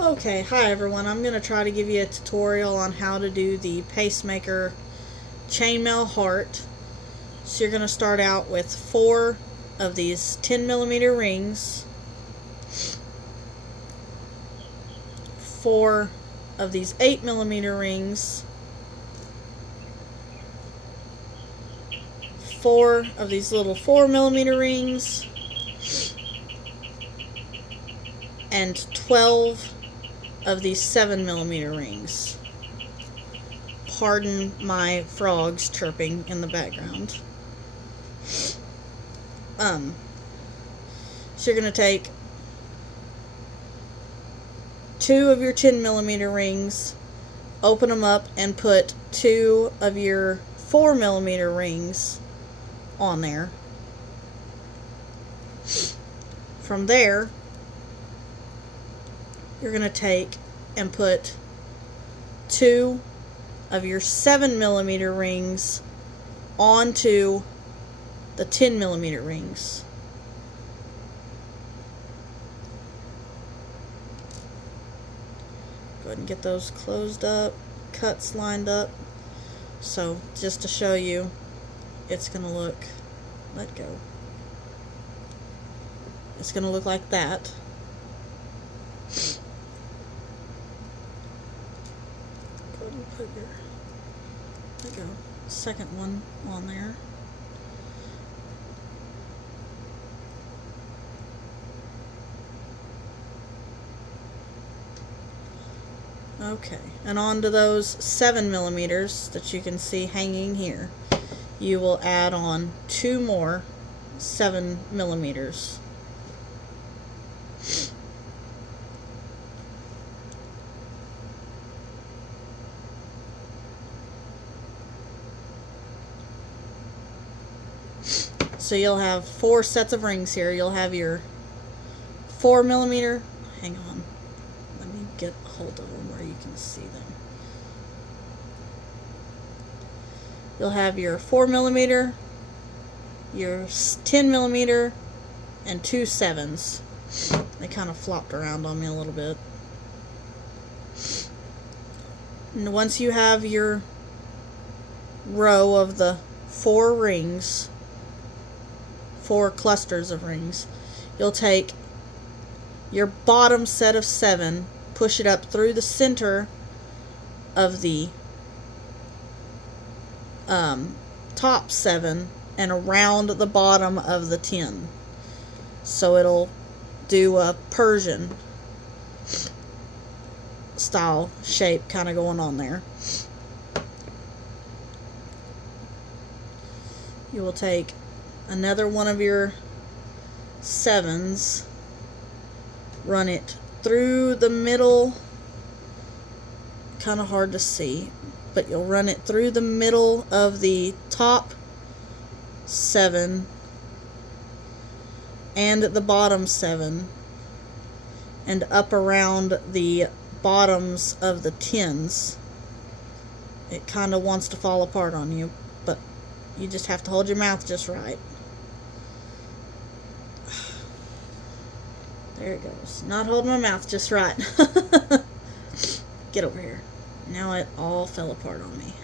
Okay, hi everyone. I'm going to try to give you a tutorial on how to do the Pacemaker chainmail heart. So you're going to start out with 4 of these 10mm rings, 4 of these 8mm rings, 4 of these little 4mm rings, and 12 of these 7mm rings. Pardon my frogs chirping in the background. So you're going to take 2 of your 10mm rings, open them up, and put 2 of your 4mm rings on there. From there, you're going to take and put 2 of your 7mm rings onto the 10mm rings. Go ahead and get those closed up, cuts lined up. So just to show you, it's going to look, let go. It's going to look like that. Go ahead and put your, there you go, second one on there. Okay, and onto those 7mm that you can see hanging here, you will add on 2 more 7mm. So you'll have 4 sets of rings here. You'll have your 4mm, hang on, let me get a hold of them where you can see them. You'll have your 4mm, your 10mm, and 2 7s. They kind of flopped around on me a little bit. And once you have your row of the 4 rings, 4 clusters of rings, you'll take your bottom set of 7, push it up through the center of the top 7 and around the bottom of the 10. So it'll do a Persian style shape kind of going on there. You will take another one of your 7s, run it through the middle, kind of hard to see, but you'll run it through the middle of the top 7 and the bottom 7 and up around the bottoms of the 10s. It kind of wants to fall apart on you, but you just have to hold your mouth just right. There it goes. Not holding my mouth just right. Get over here. Now it all fell apart on me.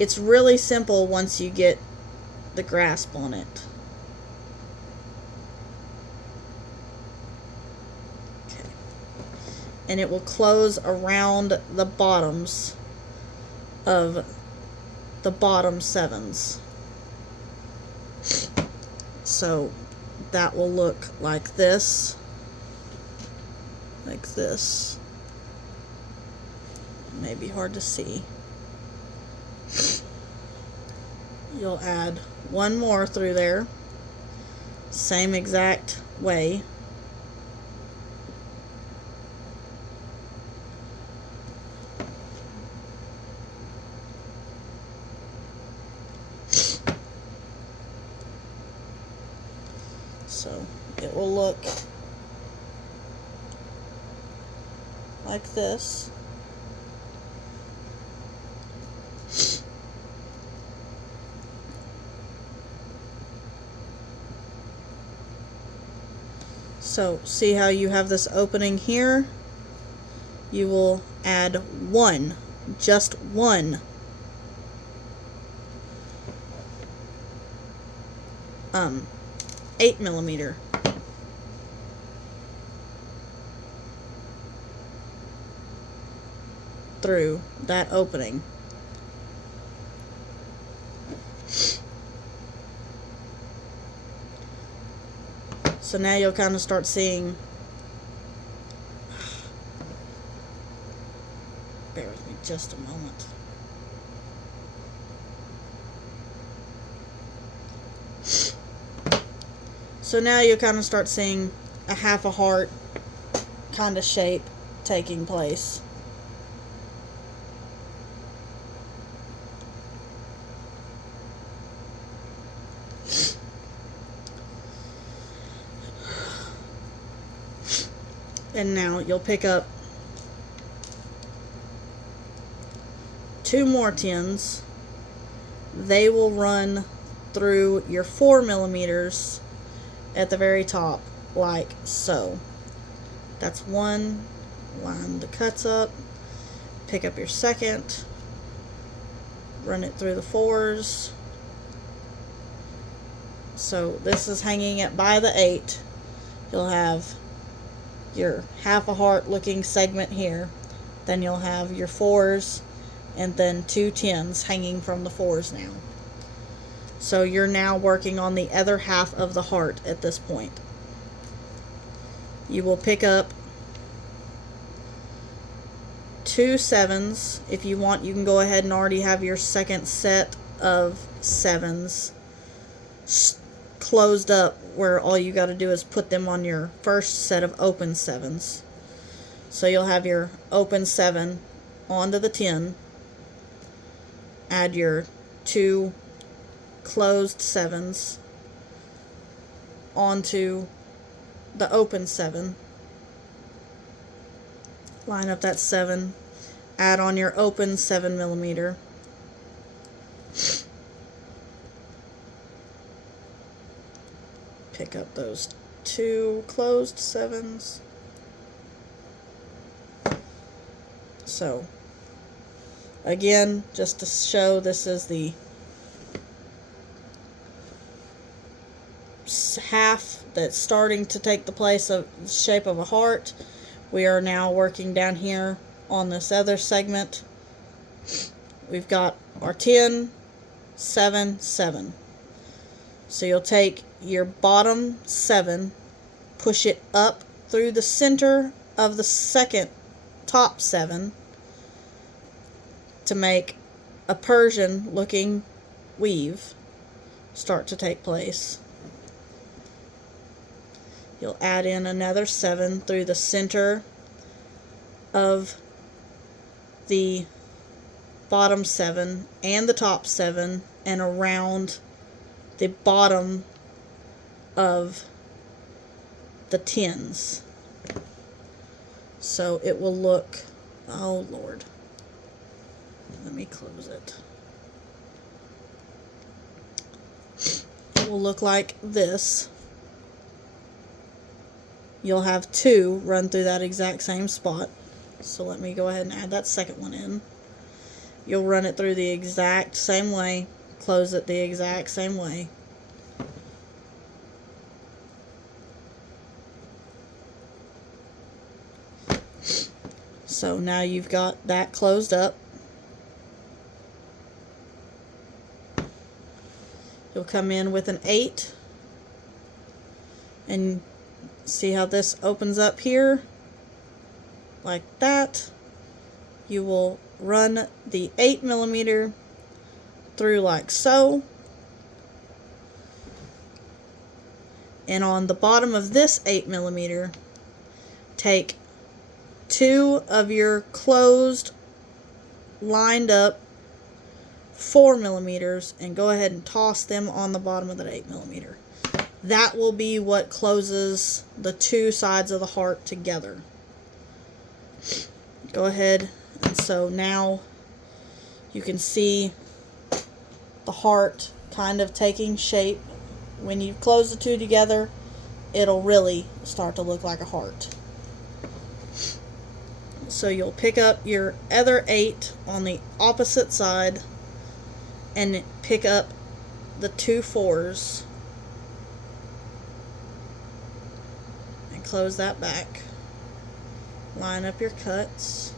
It's really simple once you get the grasp on it. Okay. And it will close around the bottoms of the bottom 7s. So that will look like this. Like this. Maybe hard to see. You'll add 1 more through there. Same exact way. So it will look like this. So see how you have this opening here? You will add one, just one 8mm through that opening. So now you'll kind of start seeing, bear with me just a moment. So now you'll kind of start seeing a half a heart kind of shape taking place. And now you'll pick up 2 more tins. They will run through your 4mm at the very top, like so. That's one. Line the cuts up. Pick up your second. Run it through the 4s. So this is hanging it by the 8. You'll have your half a heart looking segment here. Then you'll have your 4s and then 2 10s hanging from the 4s now. So you're now working on the other half of the heart at this point. You will pick up 2 7s. If you want, you can go ahead and already have your second set of 7s closed up, where all you got to do is put them on your first set of open 7s. So you'll have your open 7 onto the 10, add your 2 closed 7s onto the open 7, line up that 7, add on your open 7mm, pick up those 2 closed 7s. So again, just to show, this is the half that's starting to take the place of the shape of a heart. We are now working down here on this other segment. We've got our 10, 7, 7. So you'll take your bottom 7, push it up through the center of the second top 7 to make a Persian looking weave start to take place. You'll add in another 7 through the center of the bottom 7 and the top 7 and around the bottom of the 10s. So it will look, oh Lord, let me close it. It will look like this. You'll have 2 run through that exact same spot. So let me go ahead and add that second one in. You'll run it through the exact same way, close it the exact same way. So now you've got that closed up. You'll come in with an 8 and see how this opens up here like that. You will run the 8mm through like so, and on the bottom of this 8mm, take 2 of your closed lined up 4mm and go ahead and toss them on the bottom of that 8mm. That will be what closes the 2 sides of the heart together. Go ahead, and so now you can see the heart kind of taking shape. When you close the 2 together, it'll really start to look like a heart. So you'll pick up your other 8 on the opposite side and pick up the 2 4s and close that back. Line up your cuts.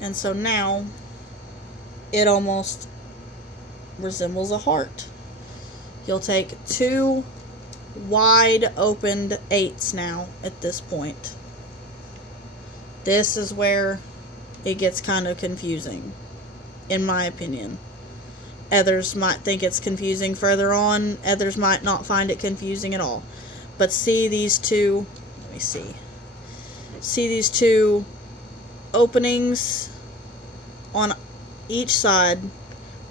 And so now it almost resembles a heart. You'll take 2 wide opened 8s now at this point. This is where it gets kind of confusing, in my opinion. Others might think it's confusing further on. Others might not find it confusing at all. But see these 2, let me see. See these 2 openings on each side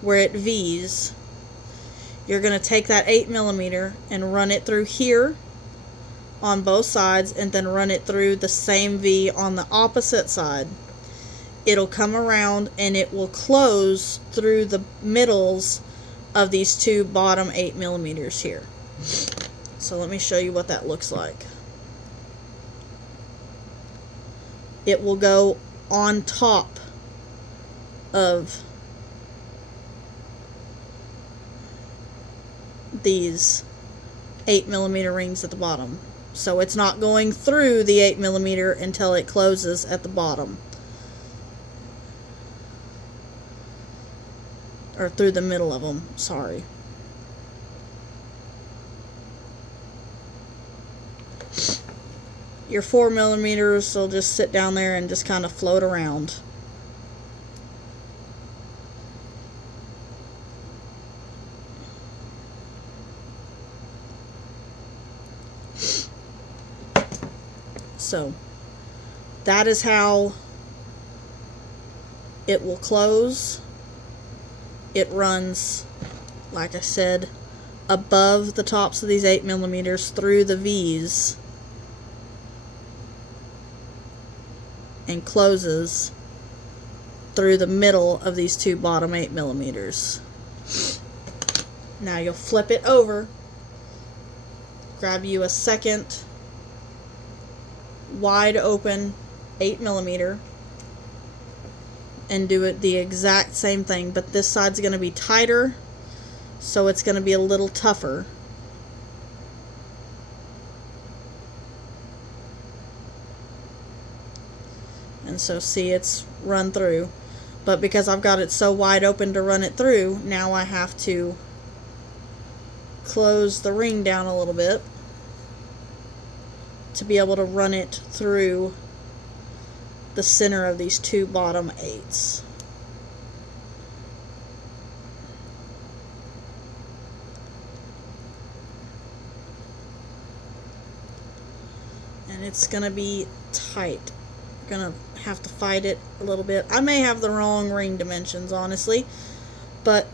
where it V's. You're going to take that 8mm and run it through here on both sides, and then run it through the same V on the opposite side. It'll come around and it will close through the middles of these 2 bottom 8mm here. So let me show you what that looks like. It will go on top of these 8mm rings at the bottom. So it's not going through the 8mm until it closes at the bottom. Or through the middle of them, sorry. Your 4mm will just sit down there and just kind of float around. So that is how it will close. It runs, like I said, above the tops of these 8mm through the V's and closes through the middle of these 2 bottom 8mm. Now you'll flip it over, grab you a second wide open 8mm, and do it the exact same thing, but this side's going to be tighter, so it's going to be a little tougher. And so see, it's run through, but because I've got it so wide open to run it through, now I have to close the ring down a little bit to be able to run it through the center of these 2 bottom 8s. And it's gonna be tight. Gonna have to fight it a little bit. I may have the wrong ring dimensions, honestly, but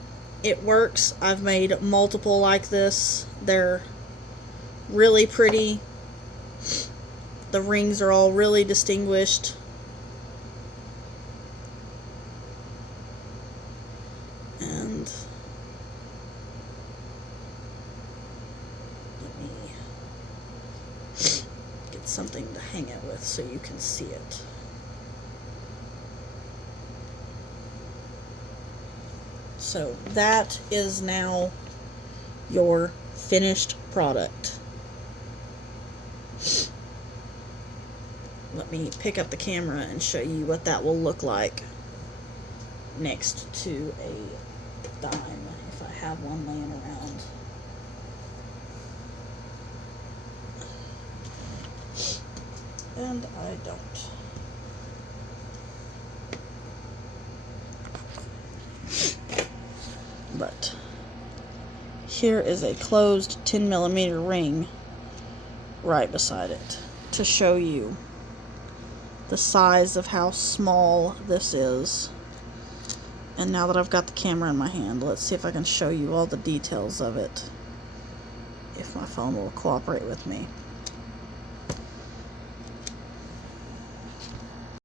it works. I've made multiple like this. They're really pretty. The rings are all really distinguished. And let me get something to hang it with so you can see it. So that is now your finished product. Let me pick up the camera and show you what that will look like next to a dime, if I have one laying around. And I don't. But here is a closed 10mm ring right beside it to show you the size of how small this is. And now that I've got the camera in my hand, let's see if I can show you all the details of it, if my phone will cooperate with me.